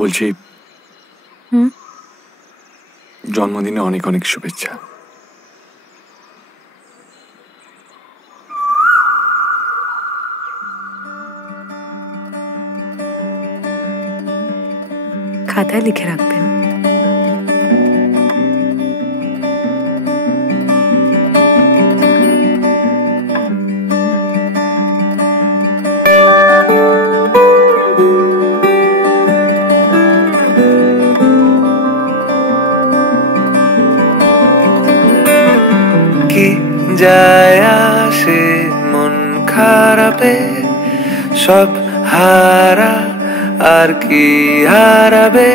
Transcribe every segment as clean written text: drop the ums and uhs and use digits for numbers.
বলছি জন্মদিনে অনেক অনেক শুভেচ্ছা। খাতায় লিখে রাখবেন। কি যায় আসে মন খারাপে, সব হারা আর কি হারাবে,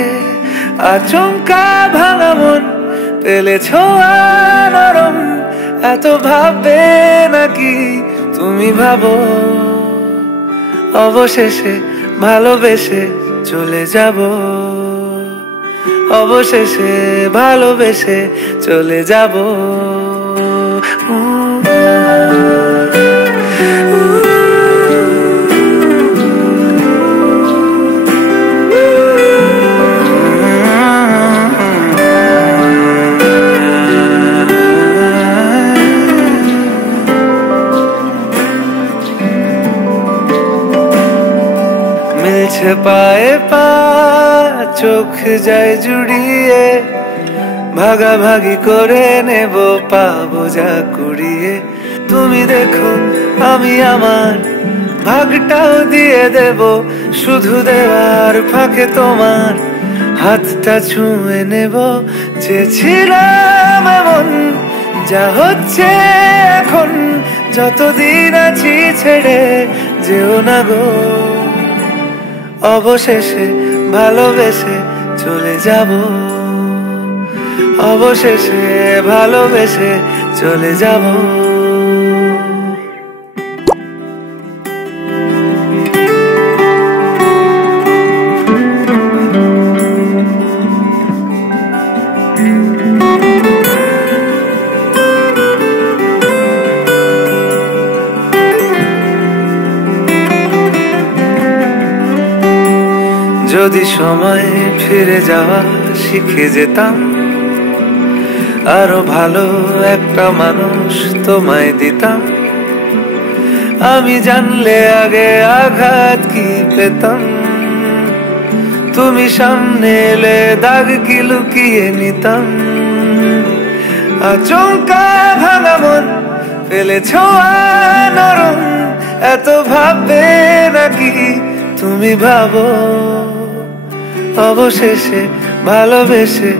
আচমকা ভাঙা মন পেলে ছোঁয়া নরম, এত ভাববে নাকি তুমি ভাবো, অবশেষে ভালোবেসে চলে যাব, অবশেষে ভালোবেসে চলে যাব। মিলছে পায়ে পা, চোখ যায় জুড়িয়ে, ভাগাভাগি করে নেব পাবো যা কুড়িয়ে। তুমি দেখো আমি আমার ভাগটাও দিয়ে দেব, শুধু দেওয়ার ফাঁকে তোমার হাতটা ছুঁয়ে নেব। চেয়েছিলাম এমন, যা হচ্ছে এখন, যতদিন আছি ছেড়ে যেও না গো, অবশেষে ভালোবেসে চলে যাব, অবশেষে ভালোবেসে চলে যাব। যদি সময় ফিরে যাওয়া শিখে যেতাম, আরো ভালো একটা মানুষ তোমায় দিতাম, আমি জানলে আগে আঘাত কি পেতাম, তুমি সামনে এলে দাগ কি লুকিয়ে নিতাম, আচমকা ভাঙা মন পেলে ছোঁয়া নরম, এত ভাববে নাকি তুমি ভাবো, অবশেষে ভালোবেসে